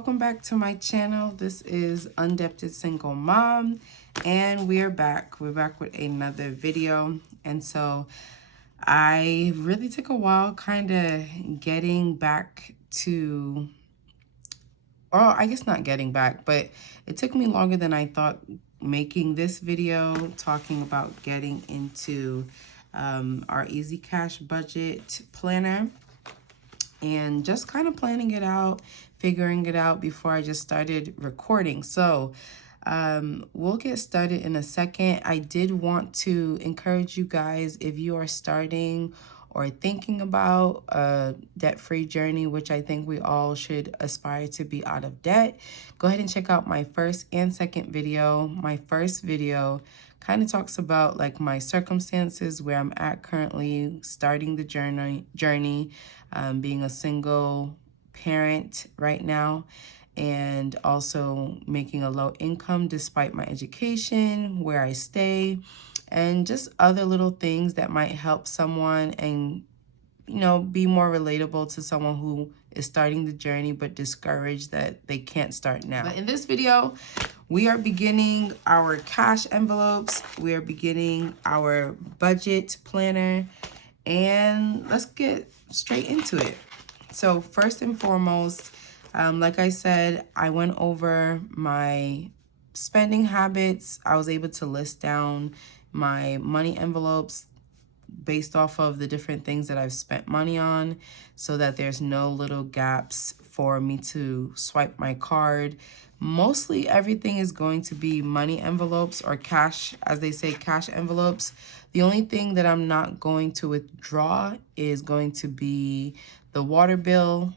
welcome back to my channel. This is Un-Debted Single Mom, and we're back. We're back with another video. And so I really took a while kind of getting back to, or I guess not getting back, but it took me longer than I thought making this video talking about getting into our Easy Cash Budget Planner and just kind of planning it out, figuring it out before I just started recording. So we'll get started in a second. I did want to encourage you guys, if you are starting or thinking about a debt-free journey, which I think we all should aspire to be out of debt, go ahead and check out my first and second video. My first video kind of talks about like my circumstances, where I'm at currently, starting the journey, being a single parent right now, and also making a low income despite my education, where I stay, and just other little things that might help someone and, you know, be more relatable to someone who is starting the journey but discouraged that they can't start now. But in this video, we are beginning our cash envelopes. We are beginning our budget planner, and let's get straight into it. So first and foremost, like I said, I went over my spending habits. I was able to list down my money envelopes based off of the different things that I've spent money on, so that there's no little gaps for me to swipe my card. Mostly everything is going to be money envelopes, or cash, as they say, cash envelopes. The only thing that I'm not going to withdraw is going to be the water bill,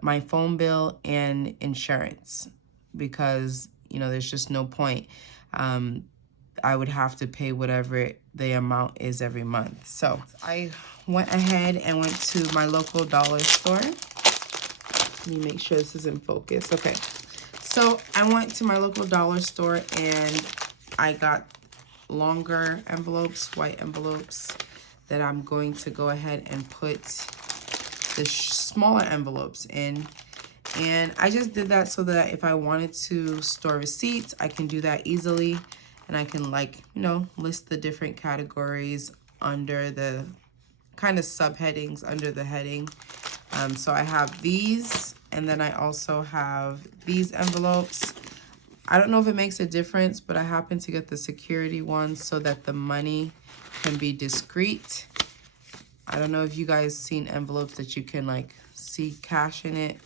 my phone bill, and insurance, because, you know, there's just no point. I would have to pay whatever the amount is every month. So I went ahead and went to my local dollar store. Let me make sure this is in focus. Okay. So I went to my local dollar store and I got longer envelopes, white envelopes, that I'm going to go ahead and put the smaller envelopes in. And I just did that so that if I wanted to store receipts, I can do that easily. And I can, like, you know, list the different categories under the kind of subheadings under the heading. So I have these, and then I also have these envelopes. I don't know if it makes a difference, but I happen to get the security ones so that the money can be discreet. I don't know if you guys seen envelopes that you can like see cash in it.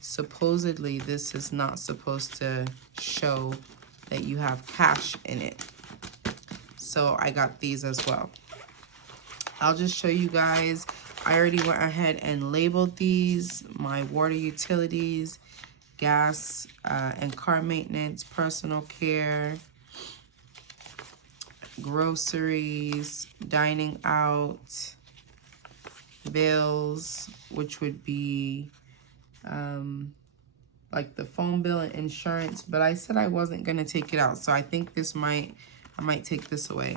Supposedly this is not supposed to show that you have cash in it. So I got these as well. I'll just show you guys. I already went ahead and labeled these: my water utilities, gas and car maintenance, personal care, groceries, dining out, bills, which would be like the phone bill and insurance, but I said I wasn't gonna take it out, so I think I might take this away.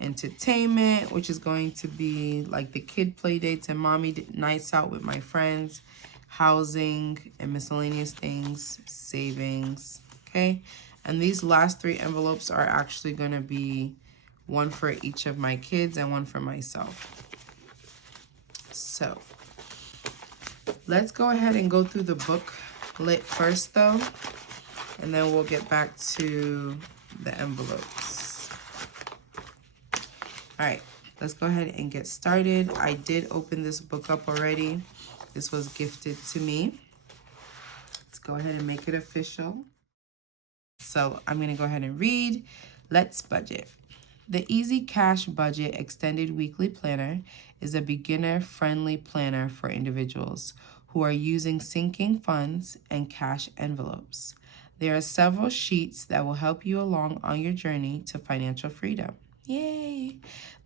Entertainment, which is going to be like the kid play dates and mommy nights out with my friends, housing and miscellaneous things, savings, okay? And these last three envelopes are actually gonna be one for each of my kids and one for myself. So let's go ahead and go through the booklet first though, and then we'll get back to the envelopes. All right, let's go ahead and get started. I did open this book up already. This was gifted to me. Let's go ahead and make it official. So I'm gonna go ahead and read. Let's budget. The Easy Cash Budget Extended Weekly Planner is a beginner-friendly planner for individuals who are using sinking funds and cash envelopes. There are several sheets that will help you along on your journey to financial freedom. Yay!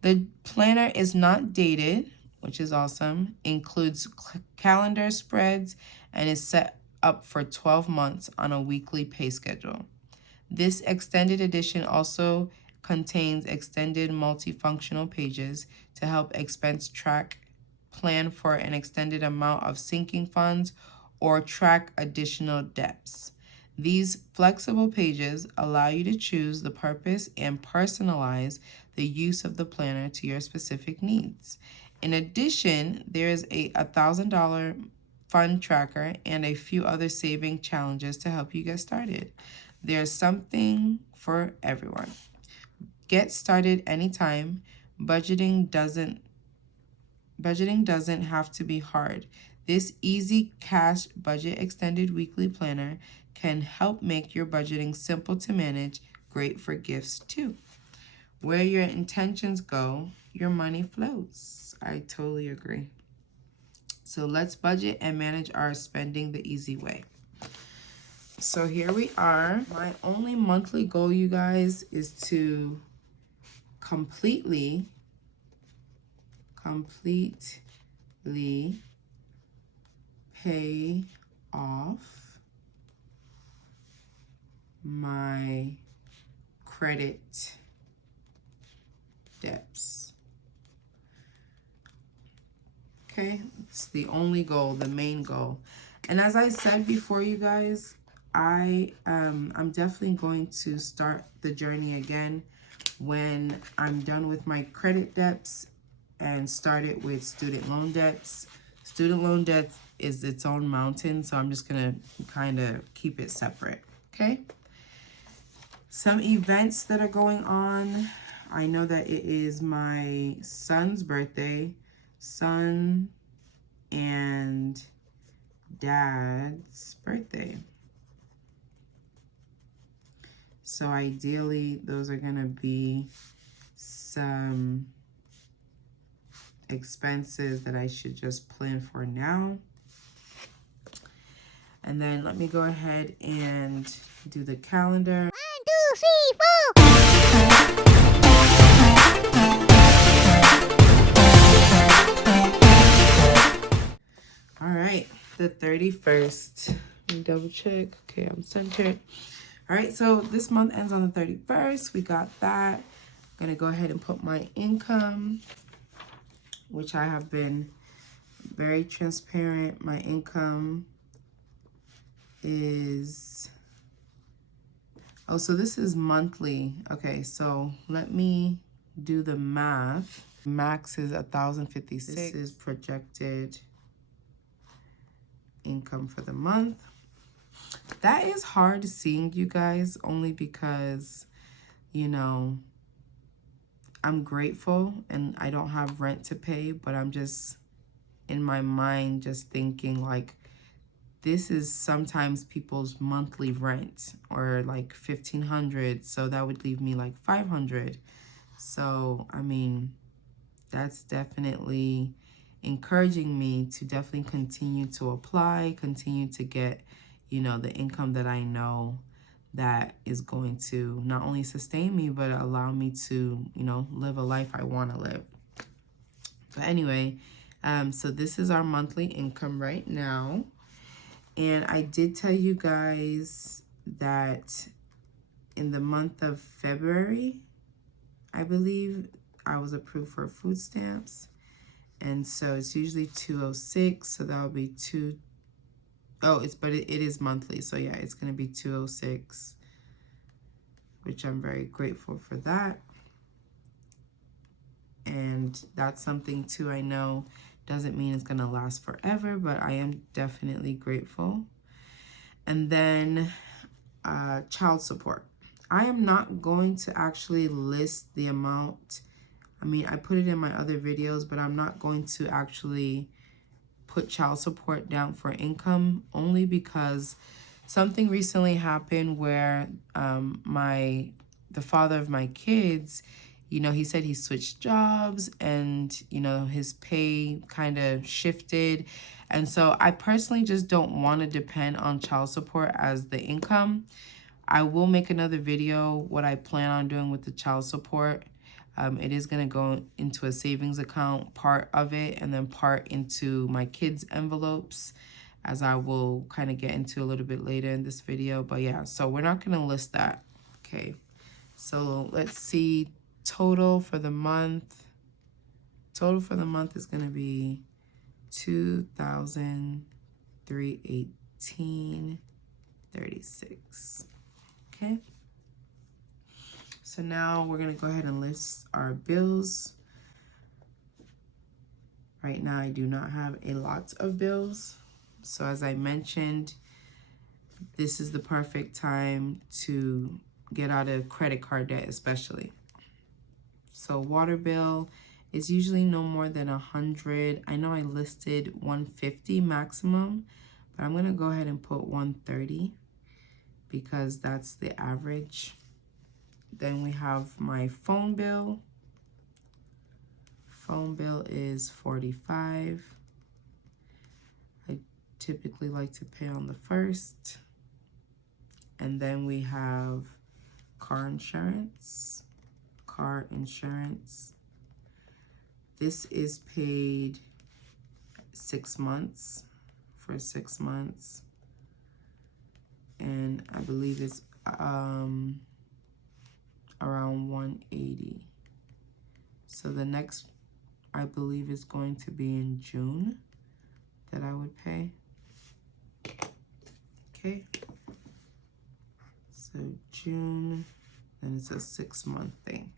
The planner is not dated, which is awesome, includes calendar spreads, and is set up for 12 months on a weekly pay schedule. This extended edition also contains extended multifunctional pages to help expense track, plan for an extended amount of sinking funds, or track additional debts. These flexible pages allow you to choose the purpose and personalize the use of the planner to your specific needs. In addition, there is a $1,000 fund tracker and a few other saving challenges to help you get started. There's something for everyone. Get started anytime. Budgeting doesn't have to be hard. This easy cash budget extended weekly planner can help make your budgeting simple to manage, great for gifts too. Where your intentions go, your money flows. I totally agree. So let's budget and manage our spending the easy way. So here we are. My only monthly goal, you guys, is to completely pay off my credit debts. Okay, it's the only goal, the main goal. And as I said before, you guys, I'm definitely going to start the journey again when I'm done with my credit debts and start it with student loan debts. Student loan debt is its own mountain, so I'm just gonna kind of keep it separate, okay? Some events that are going on. I know that it is my son's birthday, son and dad's birthday. So ideally, those are gonna be some expenses that I should just plan for now. And then let me go ahead and do the calendar. 1, 2, 3, 4. All right, the 31st. Let me double check. Okay, I'm centered. All right, so this month ends on the 31st. We got that. I'm gonna go ahead and put my income, which I have been very transparent. My income is, oh, so this is monthly. Okay, so let me do the math. Max is 1,056. This is projected income for the month. That is hard seeing, you guys, only because, you know, I'm grateful and I don't have rent to pay, but I'm just in my mind just thinking like, this is sometimes people's monthly rent, or like $1,500, so that would leave me like $500. So I mean, that's definitely encouraging me to definitely continue to apply, continue to get, you know, the income that I know that is going to not only sustain me, but allow me to, you know, live a life I want to live. But anyway, so this is our monthly income right now. And I did tell you guys that in the month of February, I believe, I was approved for food stamps. And so it's usually $206, so that would be it is monthly. So yeah, it's going to be $206, which I'm very grateful for that. And that's something too, I know doesn't mean it's going to last forever, but I am definitely grateful. And then child support. I am not going to actually list the amount. I mean, I put it in my other videos, but I'm not going to actually put child support down for income, only because something recently happened where the father of my kids, you know, he said he switched jobs and, you know, his pay kind of shifted. And so I personally just don't want to depend on child support as the income. I will make another video what I plan on doing with the child support. It is going to go into a savings account, part of it, and then part into my kids' envelopes, as I will kind of get into a little bit later in this video. But yeah, so we're not going to list that. Okay, so let's see. Total for the month. Total for the month is going to be $2,000. $318.36. Okay. So now we're going to go ahead and list our bills. Right now, I do not have a lot of bills. So as I mentioned, this is the perfect time to get out of credit card debt, especially. So water bill is usually no more than 100. I know I listed 150 maximum, but I'm going to go ahead and put 130 because that's the average. Then we have my phone bill. Phone bill is 45. I typically like to pay on the 1st. And then we have car insurance. Car insurance. This is paid 6 months, for 6 months. And I believe it's around 180. So the next, I believe, is going to be in June that I would pay. Okay. So June, then it's a 6-month thing.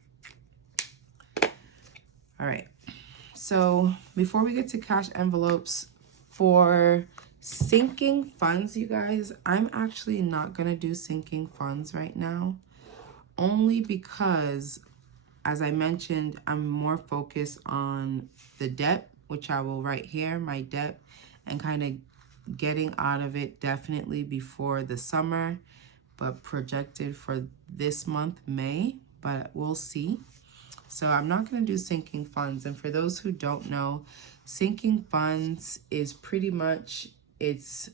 All right. So before we get to cash envelopes, for sinking funds, you guys, I'm actually not going to do sinking funds right now, only because, as I mentioned, I'm more focused on the debt, which I will write here, my debt, and kind of getting out of it definitely before the summer, but projected for this month, May, but we'll see. So I'm not going to do sinking funds. And for those who don't know, sinking funds is pretty much, it's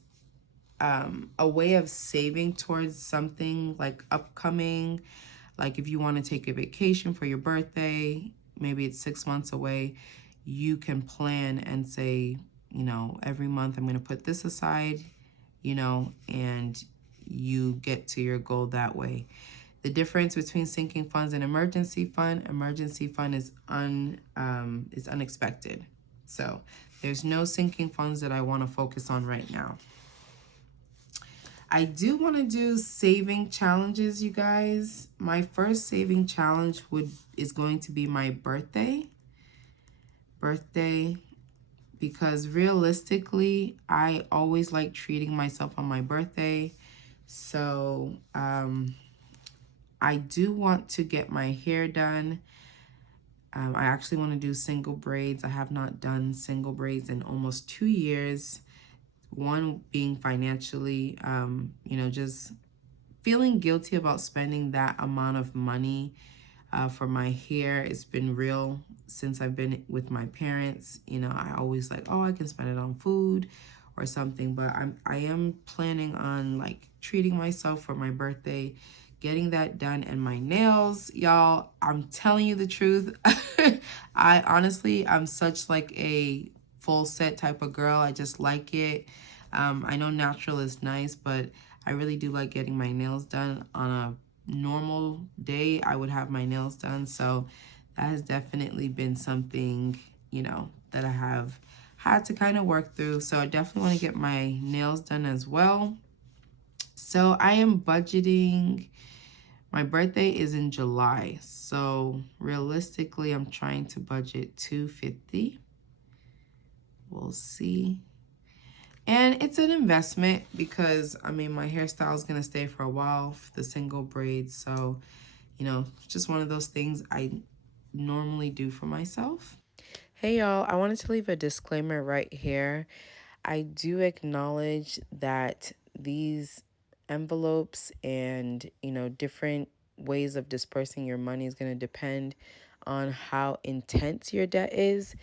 a way of saving towards something like upcoming. Like if you want to take a vacation for your birthday, maybe it's 6 months away, you can plan and say, you know, every month I'm going to put this aside, you know, and you get to your goal that way. The difference between sinking funds and emergency fund is unexpected. So there's no sinking funds that I want to focus on right now. I do want to do saving challenges, you guys. My first saving challenge is going to be my birthday. Because realistically, I always like treating myself on my birthday. So I do want to get my hair done. I actually want to do single braids. I have not done single braids in almost 2 years. One being financially, you know, just feeling guilty about spending that amount of money for my hair. It's been real since I've been with my parents. You know, I always like, oh, I can spend it on food or something, but I am planning on like treating myself for my birthday, getting that done. And my nails, y'all, I'm telling you the truth. I'm such like a full set type of girl. I just like it. I know natural is nice, but I really do like getting my nails done. On a normal day, I would have my nails done. So that has definitely been something, you know, that I have had to kind of work through. So I definitely want to get my nails done as well. So I am budgeting. My birthday is in July. So realistically, I'm trying to budget $250. We'll see. And it's an investment because, I mean, my hairstyle is going to stay for a while, the single braids. So, you know, just one of those things I normally do for myself. Hey, y'all, I wanted to leave a disclaimer right here. I do acknowledge that these envelopes and, you know, different ways of dispersing your money is going to depend on how intense your debt is,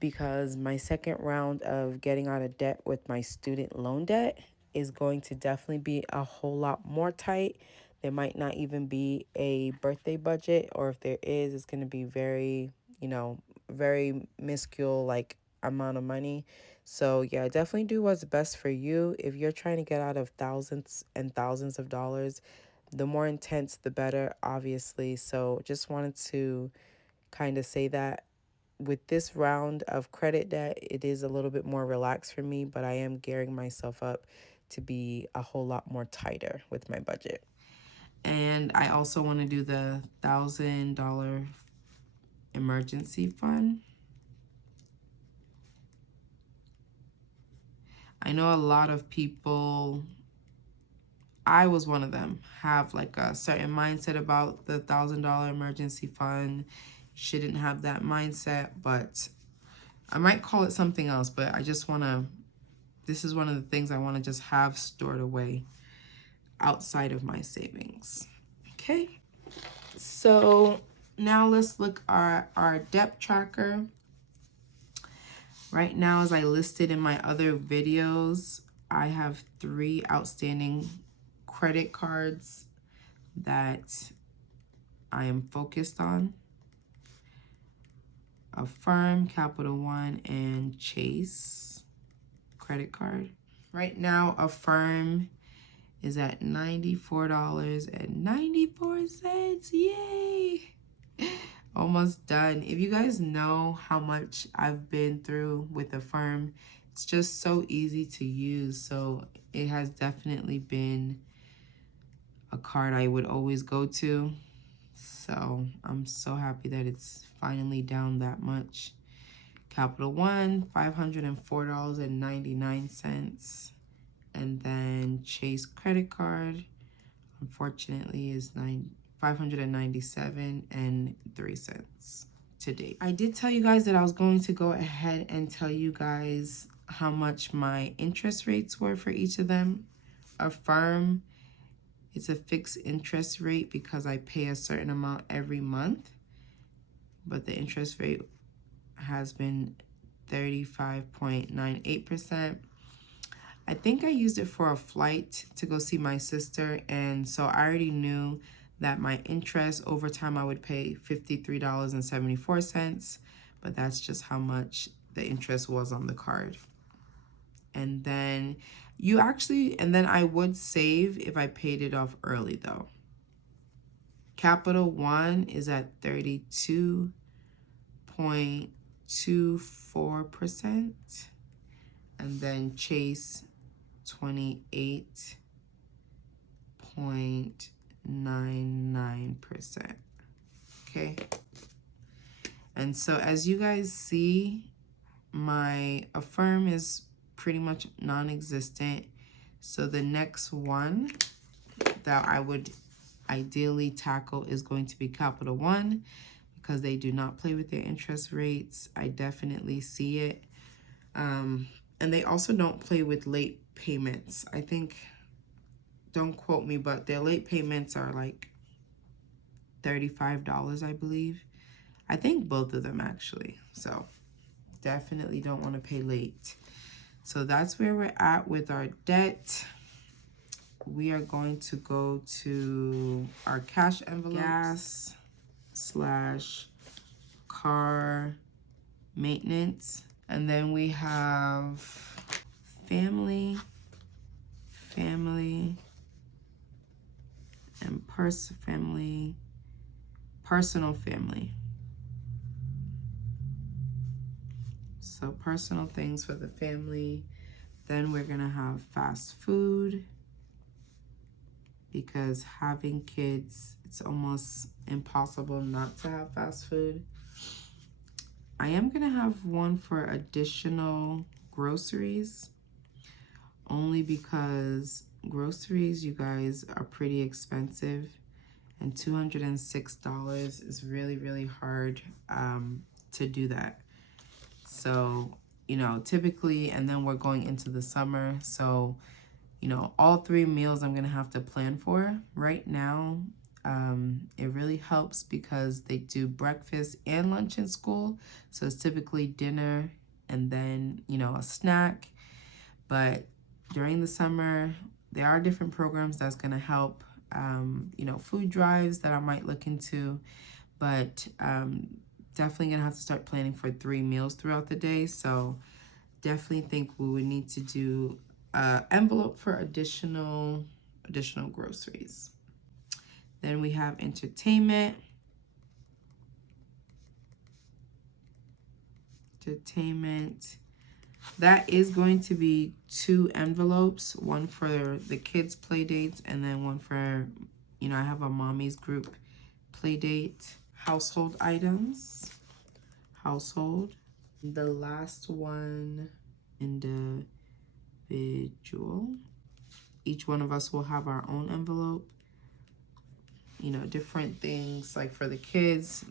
because my second round of getting out of debt with my student loan debt is going to definitely be a whole lot more tight. There might not even be a birthday budget, or if there is, it's going to be very, you know, very minuscule like amount of money. So yeah, definitely do what's best for you. If you're trying to get out of thousands and thousands of dollars, the more intense, the better, obviously. So just wanted to kind of say that with this round of credit debt, it is a little bit more relaxed for me, but I am gearing myself up to be a whole lot more tighter with my budget. And I also want to do the $1,000 emergency fund. I know a lot of people, I was one of them, have like a certain mindset about the $1,000 emergency fund. Shouldn't have that mindset, but I might call it something else, but I just want to, this is one of the things I want to just have stored away outside of my savings. Okay, so now let's look at our debt tracker. Right now, as I listed in my other videos, I have 3 outstanding credit cards that I am focused on. Affirm, Capital One, and Chase credit card. Right now, Affirm is at $94.94. Yay! Almost done. If you guys know how much I've been through with Affirm, it's just so easy to use. So it has definitely been a card I would always go to. So I'm so happy that it's finally down that much. Capital One, $504.99. And then Chase credit card, unfortunately, is $597.03 to date. I did tell you guys that I was going to go ahead and tell you guys how much my interest rates were for each of them. Affirm, it's a fixed interest rate because I pay a certain amount every month, but the interest rate has been 35.98%. I think I used it for a flight to go see my sister, and so I already knew that my interest over time I would pay $53.74, but that's just how much the interest was on the card. And then I would save if I paid it off early though. Capital One is at 32.24%, and then Chase 28.99%. Okay. And so as you guys see, my Affirm is pretty much non-existent. So the next one that I would ideally tackle is going to be Capital One, because they do not play with their interest rates. I definitely see it. And they also don't play with late payments. I think, don't quote me, but their late payments are like $35, I believe. I think both of them actually. So definitely don't want to pay late. So that's where we're at with our debt. We are going to go to our cash envelopes. Gas/car maintenance. And then we have family, and personal family. So personal things for the family. Then we're gonna have fast food, because having kids, it's almost impossible not to have fast food. I am gonna have one for additional groceries, only because groceries, you guys, are pretty expensive, and $206 is really, really hard to do that. So, you know, typically, and then we're going into the summer, so, you know, all 3 meals I'm gonna have to plan for. Right now, it really helps because they do breakfast and lunch in school, so it's typically dinner and then, you know, a snack. But during the summer, there are different programs that's gonna help, you know, food drives that I might look into, but definitely gonna have to start planning for 3 meals throughout the day. So definitely think we would need to do an envelope for additional groceries. Then we have entertainment. entertainment. That is going to be 2 envelopes, one for the kids' play dates and then one for, you know, I have a mommy's group play date. Household items, household. The last one, individual. Each one of us will have our own envelope. You know, different things like for the kids,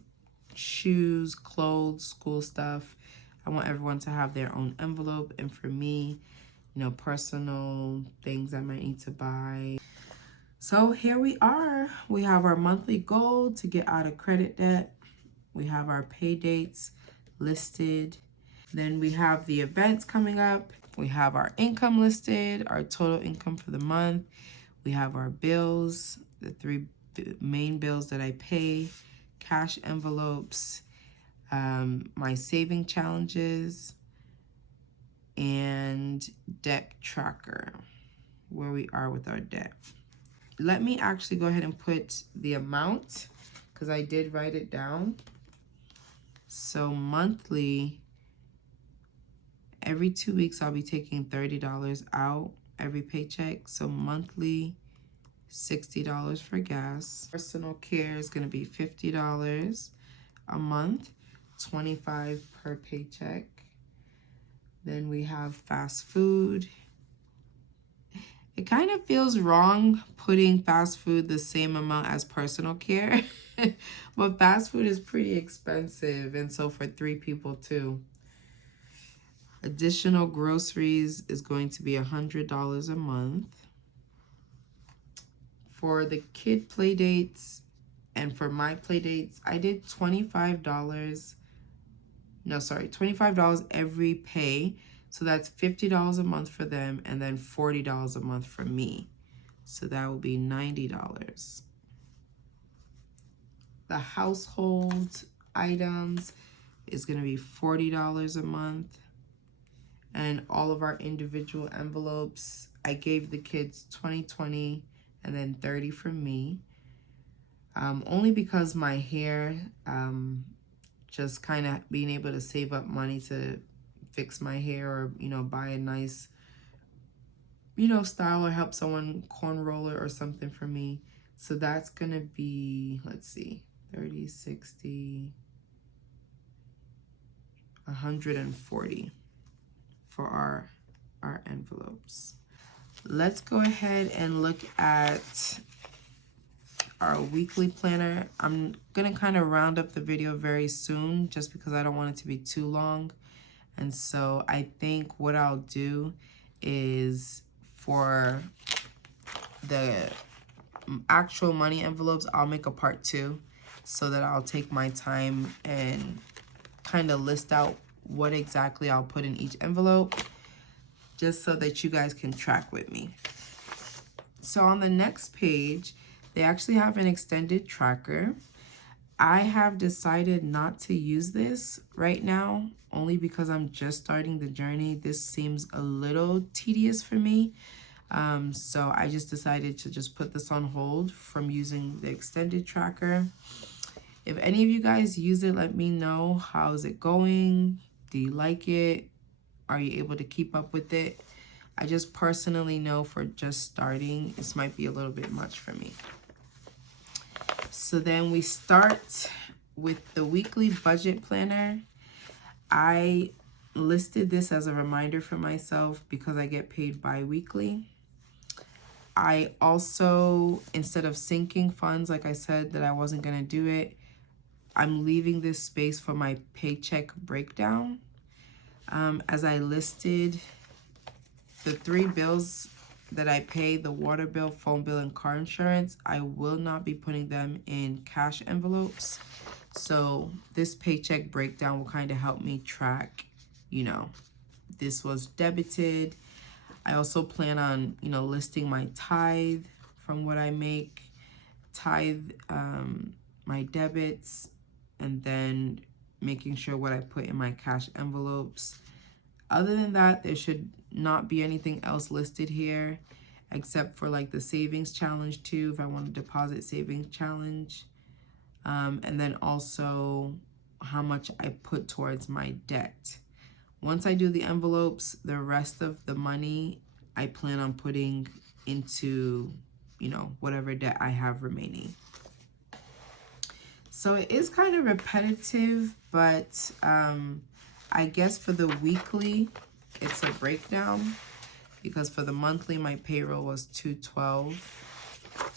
shoes, clothes, school stuff. I want everyone to have their own envelope. And for me, you know, personal things I might need to buy. So here we are. We have our monthly goal to get out of credit debt. We have our pay dates listed. Then we have the events coming up. We have our income listed, our total income for the month. We have our bills, the 3 main bills that I pay, cash envelopes, my saving challenges, and debt tracker, where we are with our debt. Let me actually go ahead and put the amount because I did write it down. So monthly, every 2 weeks, I'll be taking $30 out every paycheck. So monthly, $60 for gas. Personal care is going to be $50 a month, $25 per paycheck. Then we have fast food. It kind of feels wrong putting fast food the same amount as personal care, but fast food is pretty expensive, and so for 3 people too. Additional groceries is going to be $100 a month. For the kid play dates and for my play dates, I did $25 every pay. So that's $50 a month for them and then $40 a month for me. So that will be $90. The household items is going to be $40 a month. And all of our individual envelopes, I gave the kids 20, and then 30 for me. Only because my hair, just kind of being able to save up money to fix my hair or, you know, buy a nice, you know, style or help someone cornroll it or something for me. So that's going to be, let's see, 30, 60, 140 for our envelopes. Let's go ahead and look at our weekly planner. I'm going to kind of round up the video very soon just because I don't want it to be too long. And so I think what I'll do is for the actual money envelopes, I'll make a part 2 so that I'll take my time and kind of list out what exactly I'll put in each envelope just so that you guys can track with me. So on the next page, they actually have an extended tracker. I have decided not to use this right now, only because I'm just starting the journey. This seems a little tedious for me. So I just decided to just put this on hold from using the extended tracker. If any of you guys use it, let me know. How's it going? Do you like it? Are you able to keep up with it? I just personally know for just starting, this might be a little bit much for me. So then we start with the weekly budget planner. I listed this as a reminder for myself because I get paid bi-weekly. I also, instead of sinking funds, like I said that I wasn't going to do it, I'm leaving this space for my paycheck breakdown. As I listed, the 3 bills that I pay, the water bill, phone bill, and car insurance, I will not be putting them in cash envelopes. So this paycheck breakdown will kind of help me track, you know, this was debited. I also plan on, you know, listing my tithe from what I make, my debits, and then making sure what I put in my cash envelopes. Other than that, there should not be anything else listed here except for like the savings challenge too, if I want to deposit savings challenge. And then also how much I put towards my debt. Once I do the envelopes, the rest of the money I plan on putting into, you know, whatever debt I have remaining. So it is kind of repetitive, but I guess for the weekly, it's a breakdown, because for the monthly, my payroll was $212.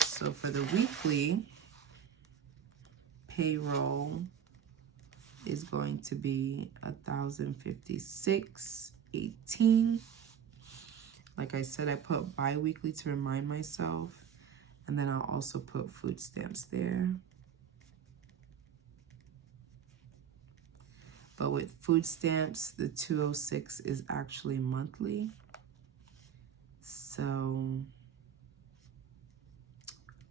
So for the weekly, payroll is going to be $1,056.18. Like I said, I put bi-weekly to remind myself, and then I'll also put food stamps there. But with food stamps, the 206 is actually monthly. So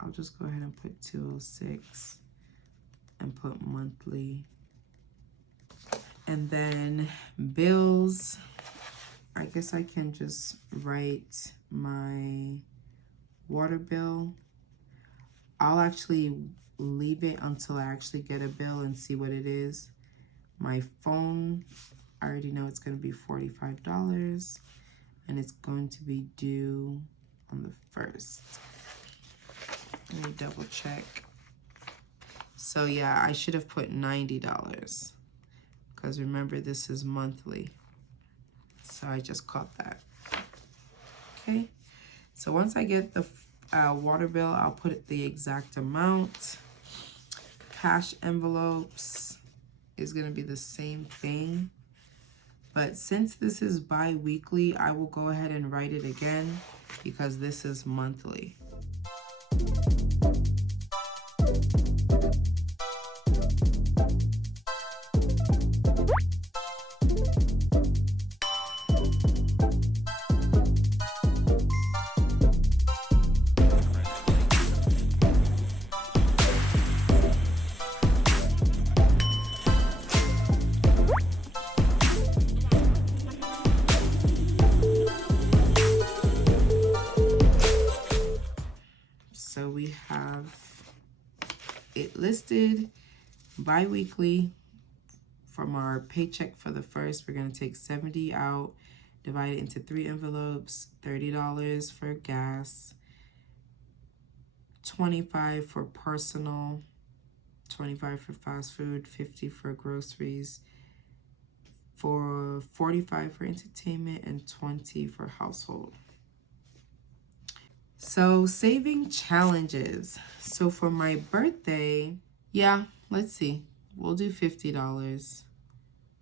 I'll just go ahead and put 206 and put monthly. And then bills, I guess I can just write my water bill. I'll actually leave it until I actually get a bill and see what it is. My phone, I already know it's going to be $45, and it's going to be due on the 1st. Let me double check. So yeah, I should have put $90, because remember, this is monthly. So I just caught that. Okay, so once I get the water bill, I'll put the exact amount. Cash envelopes is going to be the same thing, but since this is bi-weekly, I will go ahead and write it again, because this is monthly. So we have it listed bi-weekly. From our paycheck for the 1st, we're going to take 70 out, divide it into 3 envelopes, $30 for gas, $25 for personal, $25 for fast food, $50 for groceries, $45 for entertainment, and $20 for household. So saving challenges. So for my birthday, yeah, let's see. We'll do $50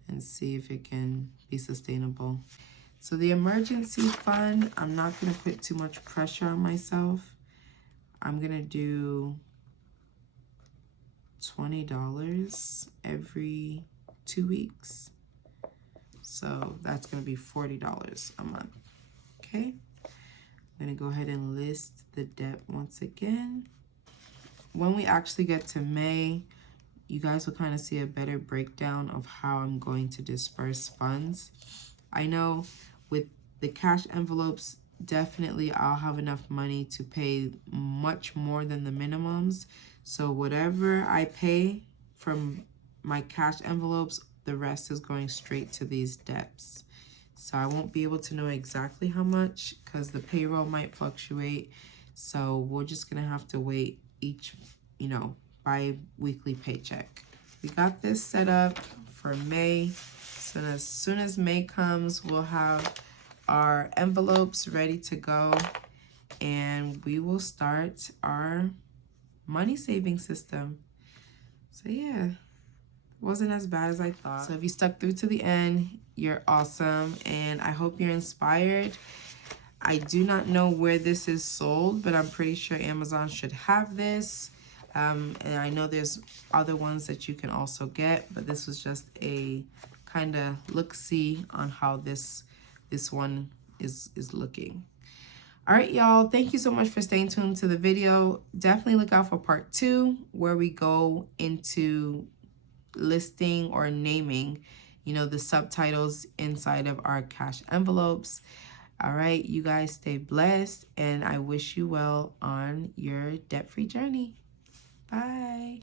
and see if it can be sustainable. So the emergency fund, I'm not going to put too much pressure on myself. I'm going to do $20 every 2 weeks. So that's going to be $40 a month. Okay. I'm going to go ahead and list the debt once again. When we actually get to May, you guys will kind of see a better breakdown of how I'm going to disperse funds. I know with the cash envelopes, definitely I'll have enough money to pay much more than the minimums. So whatever I pay from my cash envelopes, the rest is going straight to these debts. So I won't be able to know exactly how much, because the payroll might fluctuate. So we're just going to have to wait each, you know, bi-weekly paycheck. We got this set up for May. So as soon as May comes, we'll have our envelopes ready to go, and we will start our money saving system. So yeah, it wasn't as bad as I thought. So if you stuck through to the end, you're awesome, and I hope you're inspired. I do not know where this is sold, but I'm pretty sure Amazon should have this. And I know there's other ones that you can also get, but this was just a kind of look-see on how this one is looking. All right, y'all, thank you so much for staying tuned to the video. Definitely look out for part 2, where we go into listing or naming, you know, the subtitles inside of our cash envelopes. All right, you guys stay blessed, and I wish you well on your debt-free journey. Bye.